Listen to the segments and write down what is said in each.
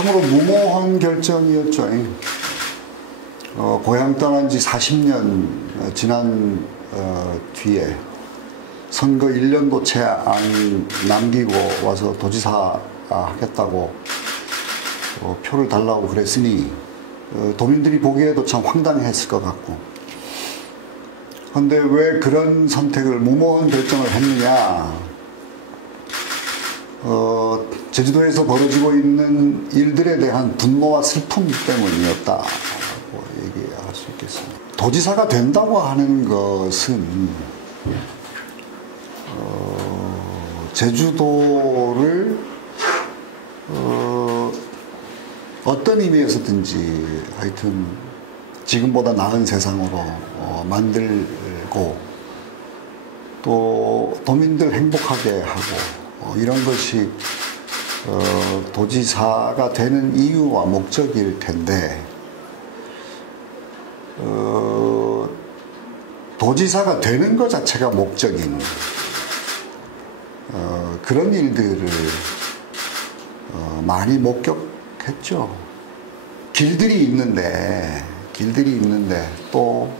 참으로 무모한 결정이었죠. 고향 떠난 지 40년 지난 뒤에 선거 1년도 채 안 남기고 와서 도지사 하겠다고 표를 달라고 그랬으니 도민들이 보기에도 참 황당했을 것 같고, 그런데 왜 그런 선택을, 무모한 결정을 했느냐? 제주도에서 벌어지고 있는 일들에 대한 분노와 슬픔 때문이었다고 얘기할 수 있겠습니다. 도지사가 된다고 하는 것은 제주도를 어떤 의미에서든지 하여튼 지금보다 나은 세상으로 만들고 또 도민들 행복하게 하고 이런 것이 도지사가 되는 이유와 목적일 텐데, 도지사가 되는 것 자체가 목적인 그런 일들을 많이 목격했죠. 길들이 있는데 또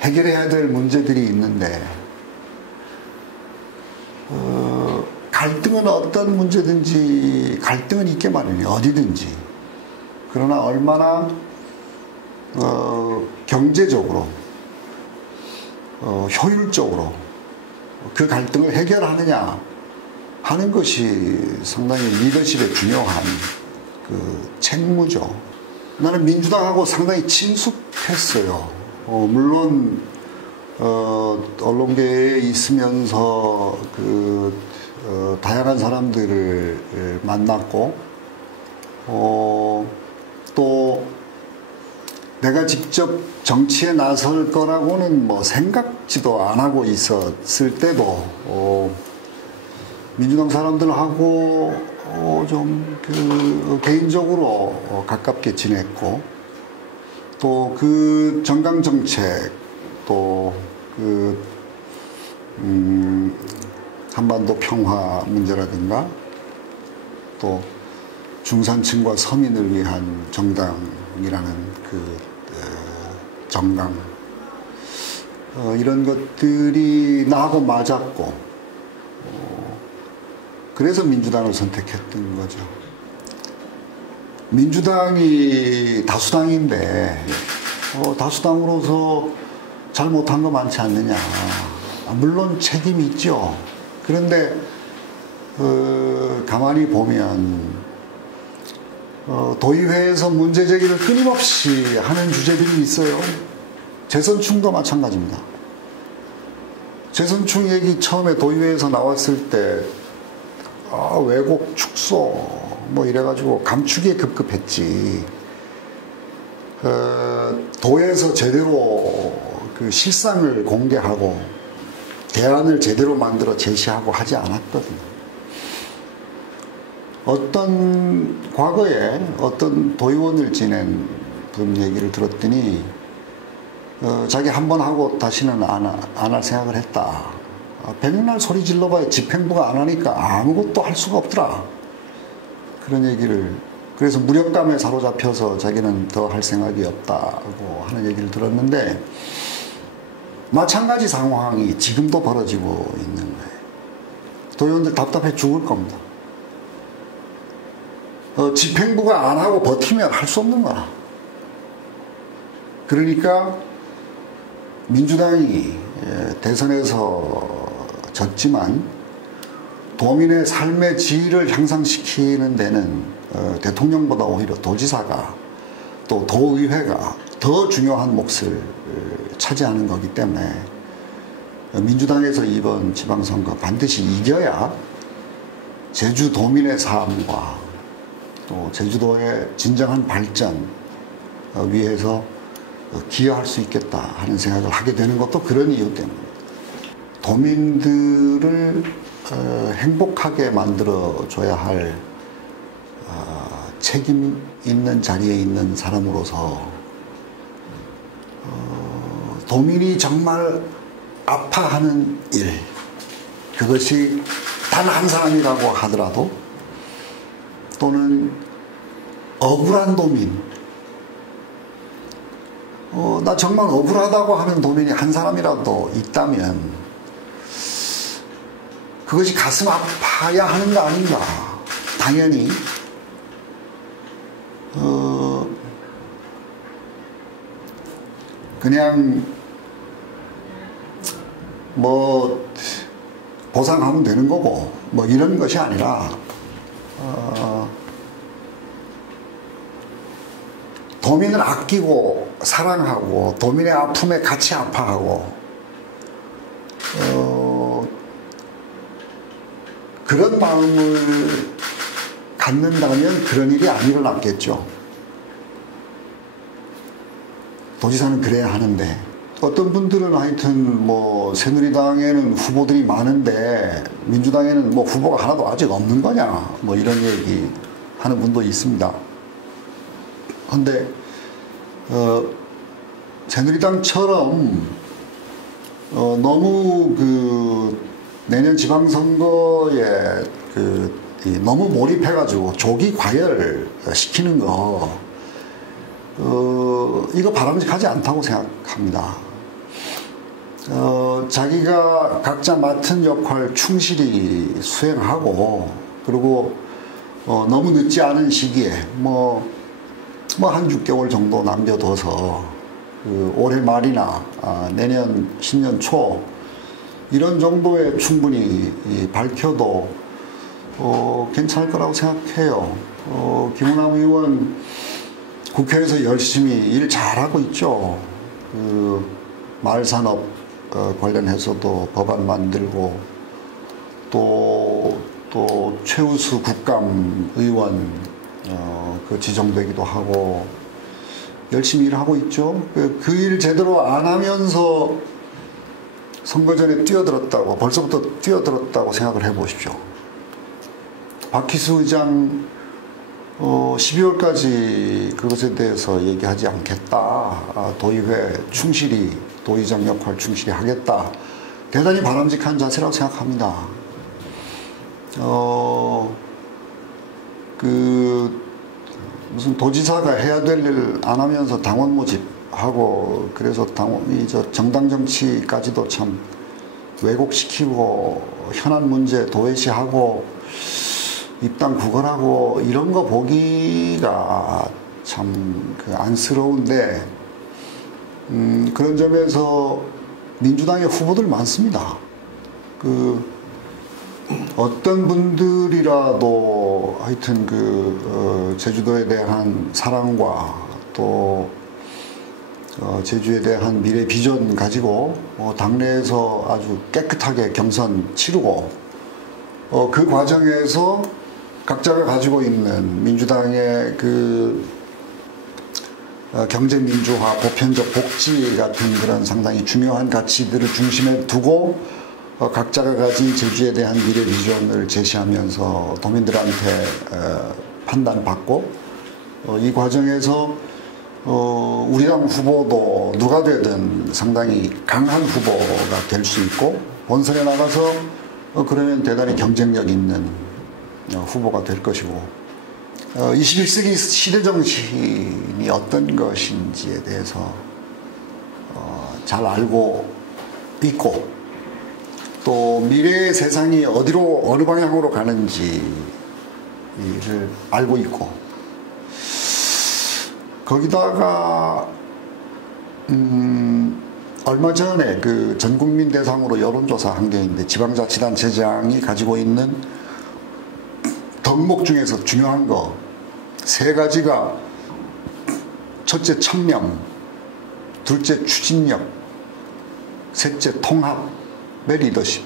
해결해야 될 문제들이 있는데, 갈등은 어떤 문제든지 갈등은 있게 마련이에요. 어디든지. 그러나 얼마나 경제적으로 효율적으로 그 갈등을 해결하느냐 하는 것이 상당히 리더십에 중요한 그 책무죠. 나는 민주당하고 상당히 친숙했어요. 물론 언론계에 있으면서 다양한 사람들을 만났고, 또 내가 직접 정치에 나설 거라고는 뭐 생각지도 안 하고 있었을 때도 민주당 사람들하고 좀 개인적으로 가깝게 지냈고, 또 그 정강 정책, 또 한반도 평화 문제라든가, 또 중산층과 서민을 위한 정당이라는 정강, 이런 것들이 나하고 맞았고, 그래서 민주당을 선택했던 거죠. 민주당이 다수당인데 다수당으로서 잘못한 거 많지 않느냐. 물론 책임이 있죠. 그런데 가만히 보면 도의회에서 문제 제기를 끊임없이 하는 주제들이 있어요. 재선충도 마찬가지입니다. 재선충 얘기 처음에 도의회에서 나왔을 때 왜곡, 축소 뭐 이래가지고 감추기에 급급했지. 도에서 제대로 그 실상을 공개하고 대안을 제대로 만들어 제시하고 하지 않았거든요. 과거에 어떤 도의원을 지낸 분 얘기를 들었더니 자기 한 번 하고 다시는 안 할 생각을 했다. 백날 소리 질러봐야 집행부가 안 하니까 아무것도 할 수가 없더라. 그런 얘기를, 그래서 무력감에 사로잡혀서 자기는 더 할 생각이 없다고 하는 얘기를 들었는데, 마찬가지 상황이 지금도 벌어지고 있는 거예요. 도의원들 답답해 죽을 겁니다. 집행부가 안 하고 버티면 할 수 없는 거야. 그러니까 민주당이 대선에서 졌지만 도민의 삶의 질을 향상시키는 데는 대통령보다 오히려 도지사가, 또 도의회가 더 중요한 몫을 차지하는 거기 때문에 민주당에서 이번 지방선거 반드시 이겨야 제주도민의 삶과 또 제주도의 진정한 발전 위해서 기여할 수 있겠다 하는 생각을 하게 되는 것도 그런 이유 때문입니다. 도민들을 행복하게 만들어줘야 할 책임 있는 자리에 있는 사람으로서 도민이 정말 아파하는 일, 그것이 단 한 사람이라고 하더라도, 또는 억울한 도민. 나 정말 억울하다고 하는 도민이 한 사람이라도 있다면 그것이 가슴 아파야 하는 거 아닌가. 당연히 그냥 뭐 보상하면 되는 거고 뭐 이런 것이 아니라 도민을 아끼고 사랑하고 도민의 아픔에 같이 아파하고 그런 마음을 갖는다면 그런 일이 안 일어났겠죠. 도지사는 그래야 하는데 어떤 분들은 하여튼 뭐 새누리당에는 후보들이 많은데 민주당에는 뭐 후보가 하나도 아직 없는 거냐 뭐 이런 얘기 하는 분도 있습니다. 근데 새누리당처럼 너무 그 내년 지방선거에 너무 몰입해가지고 조기 과열 시키는 거 이거 바람직하지 않다고 생각합니다. 자기가 각자 맡은 역할 충실히 수행하고 그리고 너무 늦지 않은 시기에 한 6개월 정도 남겨둬서 올해 말이나 내년 신년 초 이런 정도에 충분히 밝혀도 괜찮을 거라고 생각해요. 김은남 의원 국회에서 열심히 일 잘하고 있죠. 마을산업 관련해서도 법안 만들고 또 최우수 국감 의원 지정되기도 하고 열심히 일하고 있죠. 그 일 제대로 안 하면서 선거 전에 벌써부터 뛰어들었다고 생각을 해보십시오. 박희수 의장 12월까지 그것에 대해서 얘기하지 않겠다. 도의회 충실히 도의장 역할 충실히 하겠다. 대단히 바람직한 자세라고 생각합니다. 무슨 도지사가 해야 될 일 안 하면서 당원 모집하고 그래서 정당 정치까지도 참 왜곡시키고 현안 문제 도외시하고 입당 구걸하고 이런 거 보기가 참 안쓰러운데 그런 점에서 민주당의 후보들 많습니다. 어떤 분들이라도 하여튼 제주도에 대한 사랑과 또 제주에 대한 미래 비전 가지고 당내에서 아주 깨끗하게 경선 치르고 그 과정에서 각자가 가지고 있는 민주당의 경제민주화, 보편적 복지 같은 그런 상당히 중요한 가치들을 중심에 두고 각자가 가진 제주에 대한 미래 비전을 제시하면서 도민들한테 판단받고 이 과정에서 우리 당 후보도 누가 되든 상당히 강한 후보가 될 수 있고 본선에 나가서 그러면 대단히 경쟁력 있는 후보가 될 것이고 21세기 시대 정신이 어떤 것인지에 대해서 잘 알고 있고 또 미래의 세상이 어느 방향으로 가는지를 알고 있고 거기다가 얼마 전에 전국민 대상으로 여론조사 한 게 있는데 지방자치단체장이 가지고 있는 덕목 중에서 중요한 거 3가지가 첫째 청렴, 둘째 추진력, 셋째 통합의 리더십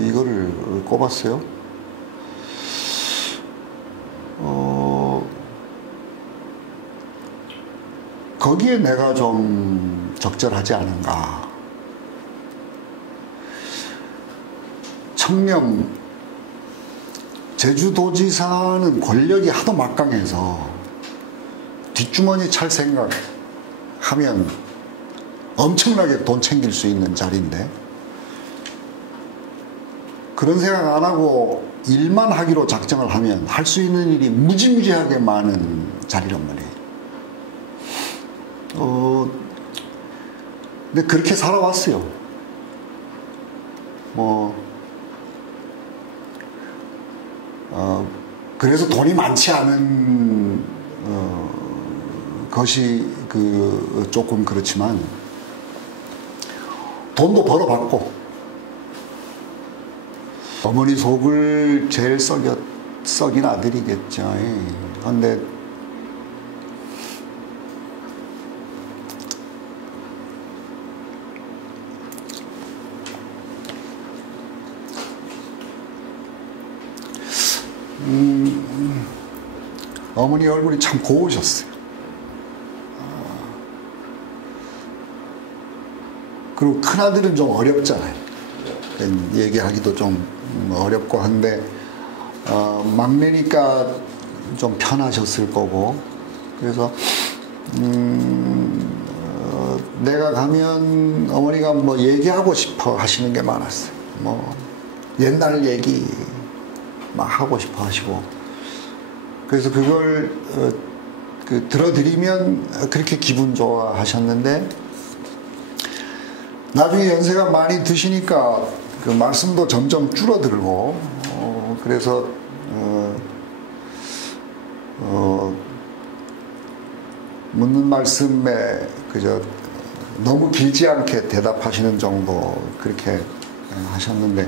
이거를 꼽았어요. 거기에 내가 좀 적절하지 않은가. 청렴, 제주도지사는 권력이 하도 막강해서 뒷주머니 찰 생각하면 엄청나게 돈 챙길 수 있는 자리인데 그런 생각 안 하고 일만 하기로 작정을 하면 할 수 있는 일이 무지무지하게 많은 잘 잃어버려. 근데 그렇게 살아왔어요. 그래서 돈이 많지 않은 것이 조금 그렇지만 돈도 벌어봤고 어머니 속을 제일 썩인 아들이겠죠. 근데 어머니 얼굴이 참 고우셨어요. 그리고 큰아들은 좀 어렵잖아요. 얘기하기도 좀 어렵고 한데 막내니까 좀 편하셨을 거고 그래서 내가 가면 어머니가 뭐 얘기하고 싶어 하시는 게 많았어요. 뭐 옛날 얘기 막 하고 싶어 하시고 그래서 그걸 들어드리면 그렇게 기분 좋아 하셨는데 나중에 연세가 많이 드시니까 그 말씀도 점점 줄어들고 그래서 묻는 말씀에 그저 너무 길지 않게 대답하시는 정도 그렇게 하셨는데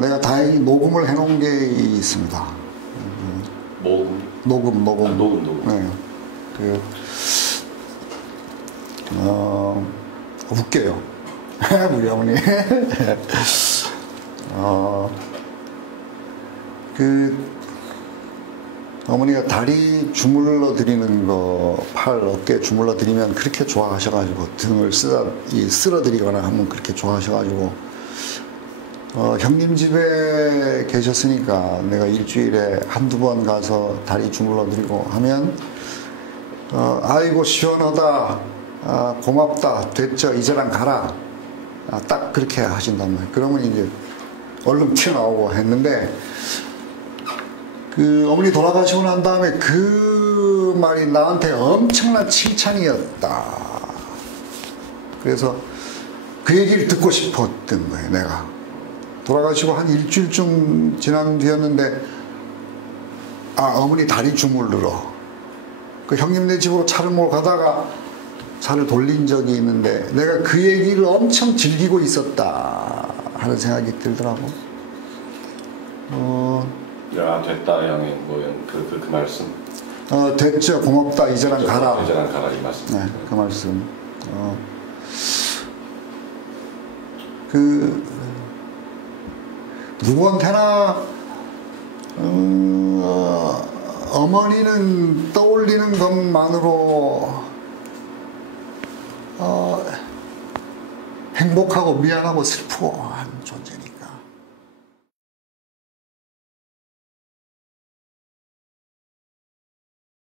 내가 다행히 녹음을 해놓은 게 있습니다. 녹음. 네. 웃겨요. 우리 어머니. 어머니가 다리 주물러 드리는 거, 팔, 어깨 주물러 드리면 그렇게 좋아하셔가지고 등을 쓸어 드리거나 하면 그렇게 좋아하셔가지고 형님 집에 계셨으니까 내가 일주일에 한두 번 가서 다리 주물러 드리고 하면 아이고 시원하다, 고맙다, 됐죠, 이제랑 가라, 딱 그렇게 하신단 말이에요. 그러면 이제 얼른 튀어나오고 했는데 어머니 돌아가시고 난 다음에 그 말이 나한테 엄청난 칭찬이었다. 그래서 그 얘기를 듣고 싶었던 거예요. 내가 돌아가시고 한 일주일쯤 지난 뒤였는데 어머니 다리 주물르러 그 형님네 집으로 차를 몰고 가다가 차를 돌린 적이 있는데 내가 그 얘기를 엄청 즐기고 있었다 하는 생각이 들더라고. 야, 됐다 형이 그 말씀. 됐죠, 고맙다, 이제랑 가라. 이제랑 가라 이 말씀. 네, 그 말씀. 누구한테나 어머니는 떠올리는 것만으로 행복하고 미안하고 슬프고 한 존재니까.